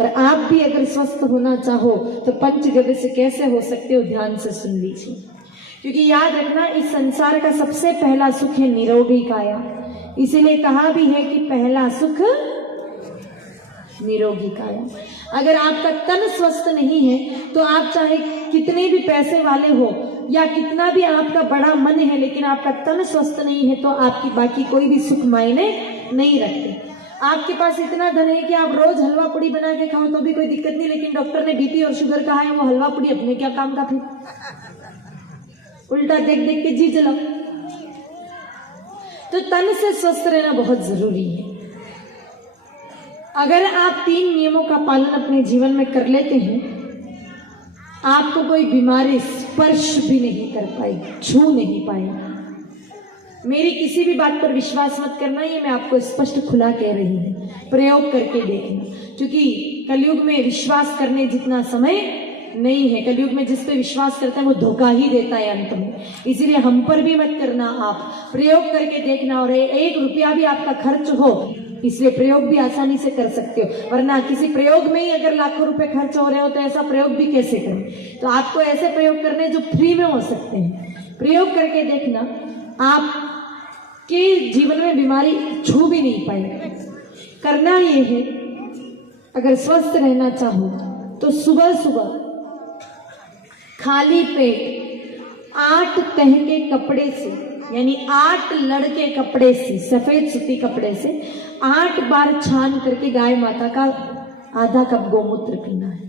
और आप भी अगर स्वस्थ होना चाहो तो पंचगव्य से कैसे हो सकते हो, ध्यान से सुन लीजिए। क्योंकि याद रखना, इस संसार का सबसे पहला सुख है निरोगी काया। इसीलिए कहा भी है कि पहला सुख निरोगी काया। अगर आपका तन स्वस्थ नहीं है तो आप चाहे कितने भी पैसे वाले हो या कितना भी आपका बड़ा मन है, लेकिन आपका तन स्वस्थ नहीं है तो आपकी बाकी कोई भी सुख मायने नहीं रखते। आपके पास इतना धन है कि आप रोज हलवा पूड़ी बना के खाओ तो भी कोई दिक्कत नहीं, लेकिन डॉक्टर ने बीपी और शुगर कहा है, वो हलवा पूड़ी अपने क्या काम का, फिर उल्टा देख देख के जी जलाओ। तो तन से स्वस्थ रहना बहुत जरूरी है। अगर आप 3 नियमों का पालन अपने जीवन में कर लेते हैं, आपको कोई बीमारी स्पर्श भी नहीं कर पाएगी, छू नहीं पाएगी। मेरी किसी भी बात पर विश्वास मत करना, ये मैं आपको स्पष्ट खुला कह रही हूँ, प्रयोग करके देखना। क्योंकि कलयुग में विश्वास करने जितना समय नहीं है। कलयुग में जिस पे विश्वास करता है वो धोखा ही देता है अंत में। इसीलिए हम पर भी मत करना, आप प्रयोग करके देखना। और 1 रुपया भी आपका खर्च हो, इसलिए प्रयोग भी आसानी से कर सकते हो। वरना किसी प्रयोग में ही अगर लाखों रुपए खर्च हो रहे हो तो ऐसा प्रयोग भी कैसे करें। तो आपको ऐसे प्रयोग करने जो फ्री में हो सकते हैं। प्रयोग करके देखना, आपके जीवन में बीमारी छू भी नहीं पाएगी। करना ये है, अगर स्वस्थ रहना चाहो तो सुबह सुबह खाली पेट 8 तह के कपड़े से, यानी 8 लड़ के कपड़े से, सफेद सूती कपड़े से 8 बार छान करके गाय माता का आधा कप गोमूत्र पीना है।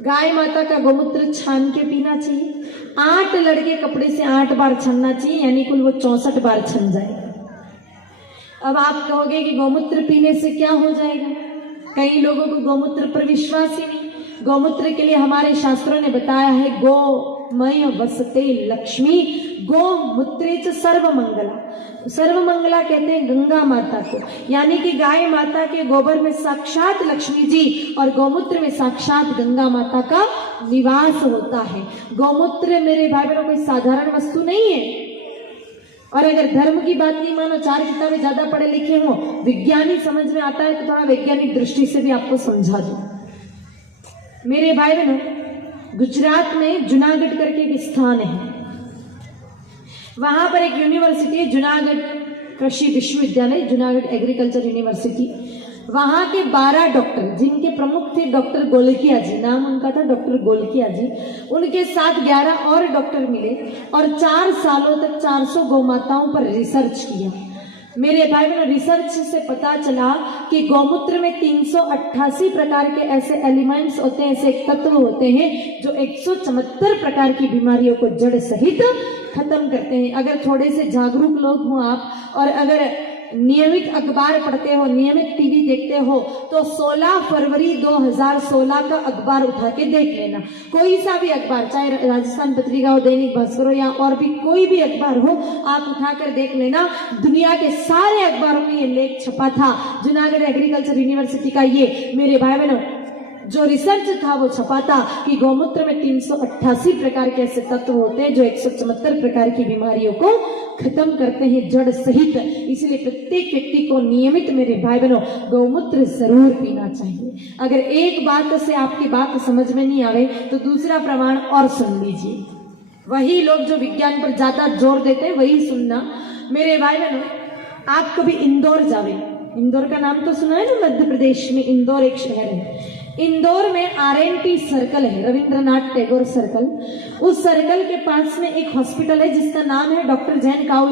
गाय माता का गोमूत्र छान के पीना चाहिए। 8 लड़ के कपड़े से 8 बार छानना चाहिए, यानी कुल वो 64 बार छन जाएगा। अब आप कहोगे कि गोमूत्र पीने से क्या हो जाएगा। कई लोगों को गोमूत्र पर विश्वास ही नहीं। गौमूत्र के लिए हमारे शास्त्रों ने बताया है, गोमय वसते लक्ष्मी गोमूत्रे च सर्वमंगला। सर्वमंगला कहते हैं गंगा माता को, यानी कि गाय माता के गोबर में साक्षात लक्ष्मी जी और गौमूत्र में साक्षात गंगा माता का निवास होता है। गौमूत्र मेरे भाई बहनों कोई साधारण वस्तु नहीं है। और अगर धर्म की बात नहीं मानो, 4 किताबें ज्यादा पढ़े लिखे हो, विज्ञानी समझ में आता है तो थोड़ा वैज्ञानिक दृष्टि से भी आपको समझा दूं। मेरे भाई बहनों, गुजरात में जूनागढ़ करके एक स्थान है, वहां पर एक यूनिवर्सिटी है, जूनागढ़ कृषि विश्वविद्यालय, जूनागढ़ एग्रीकल्चर यूनिवर्सिटी। वहां के 12 डॉक्टर, जिनके प्रमुख थे डॉक्टर गोलकिया जी, नाम उनका था डॉक्टर गोलकिया जी, उनके साथ 11 और डॉक्टर मिले और 4 सालों तक 400 गौमाताओं पर रिसर्च किया। मेरे भाई बहनों, रिसर्च से पता चला कि गौमूत्र में 388 प्रकार के ऐसे एलिमेंट्स होते हैं, ऐसे तत्व होते हैं जो 174 प्रकार की बीमारियों को जड़ सहित खत्म करते हैं। अगर थोड़े से जागरूक लोग हो आप, और अगर नियमित अखबार पढ़ते हो, नियमित टीवी देखते हो, तो 16 फरवरी 2016 का अखबार उठा के देख लेना। कोई सा भी अखबार, चाहे राजस्थान पत्रिका हो, दैनिक भास्कर हो, या और भी कोई भी अखबार हो, आप उठाकर देख लेना। दुनिया के सारे अखबारों में ये लेख छपा था। जूनागढ़ एग्रीकल्चर यूनिवर्सिटी का ये मेरे भाई बहनों जो रिसर्च था वो छपा था कि गौमूत्र में 388 प्रकार के ऐसे तत्व होते हैं जो 174 प्रकार की बीमारियों को खत्म करते हैं जड़ सहित। इसलिए प्रत्येक व्यक्ति को नियमित, मेरे भाई बहनों, गौमूत्र जरूर पीना चाहिए। अगर एक बात से आपकी बात समझ में नहीं आवे तो दूसरा प्रमाण और सुन लीजिए। वही लोग जो विज्ञान पर ज्यादा जोर देते हैं वही सुनना। मेरे भाई बहनों, आप कभी इंदौर जावे, इंदौर का नाम तो सुना है ना, मध्य प्रदेश में इंदौर एक शहर है। इंदौर में RNT सर्कल है, रविंद्रनाथ टैगोर सर्कल। उस सर्कल के पास में एक हॉस्पिटल है जिसका नाम है doctor Jain cow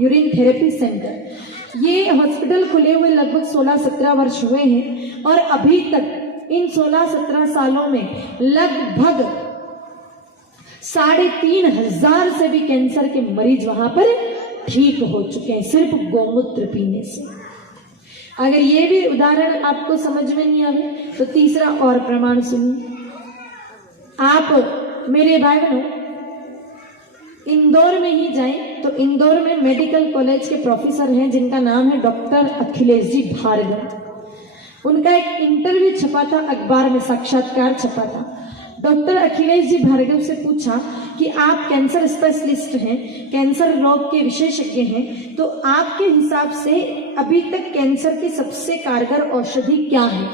urine therapy centre. ये हॉस्पिटल खुले हुए लगभग 16-17 वर्ष हुए हैं और अभी तक इन 16-17 सालों में लगभग 3,500 से भी कैंसर के मरीज वहां पर ठीक हो चुके हैं, सिर्फ गौमूत्र पीने से। अगर ये भी उदाहरण आपको समझ में नहीं आए तो तीसरा और प्रमाण सुनिए। आप मेरे भाई बहनों इंदौर में ही जाएं तो इंदौर में मेडिकल कॉलेज के प्रोफेसर हैं जिनका नाम है डॉक्टर अखिलेश जी भार्गव। उनका एक इंटरव्यू छपा था अखबार में, साक्षात्कार छपा था। डॉक्टर अखिलेश जी भार्गव से पूछा कि आप कैंसर स्पेशलिस्ट हैं, कैंसर रोग के विशेषज्ञ हैं, तो आपके हिसाब से अभी तक कैंसर की सबसे कारगर औषधि क्या है।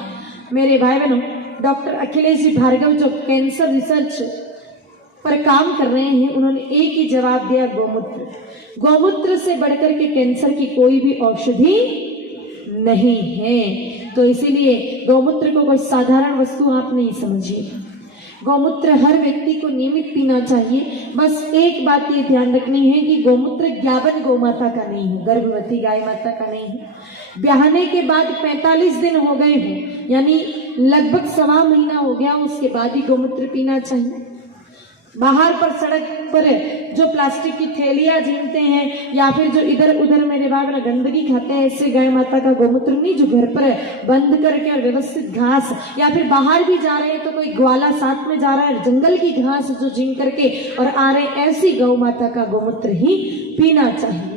मेरे भाई बहनों, डॉक्टर अखिलेश जी भार्गव जो कैंसर रिसर्च पर काम कर रहे हैं, उन्होंने एक ही जवाब दिया, गोमूत्र। गोमूत्र से बढ़कर के कैंसर की कोई भी औषधि नहीं है। तो इसीलिए गोमूत्र को कोई साधारण वस्तु आप नहीं समझिए। गोमूत्र हर व्यक्ति को नियमित पीना चाहिए। बस एक बात ये ध्यान रखनी है कि गोमूत्र ज्ञावन गौ माता का नहीं है, गर्भवती गाय माता का नहीं है। ब्याहने के बाद 45 दिन हो गए हो, यानी लगभग 1.25 महीना हो गया, उसके बाद ही गोमूत्र पीना चाहिए। बाहर पर सड़क पर जो प्लास्टिक की थैलियां झीलते हैं या फिर जो इधर उधर मेरे बाबा गंदगी खाते हैं, ऐसे गाय माता का गोमूत्र नहीं। जो घर पर बंद करके और व्यवस्थित घास, या फिर बाहर भी जा रहे हैं तो कोई ग्वाला साथ में जा रहा है, जंगल की घास जो झील करके और आ रहे, ऐसी गौ माता का गोमूत्र ही पीना चाहिए।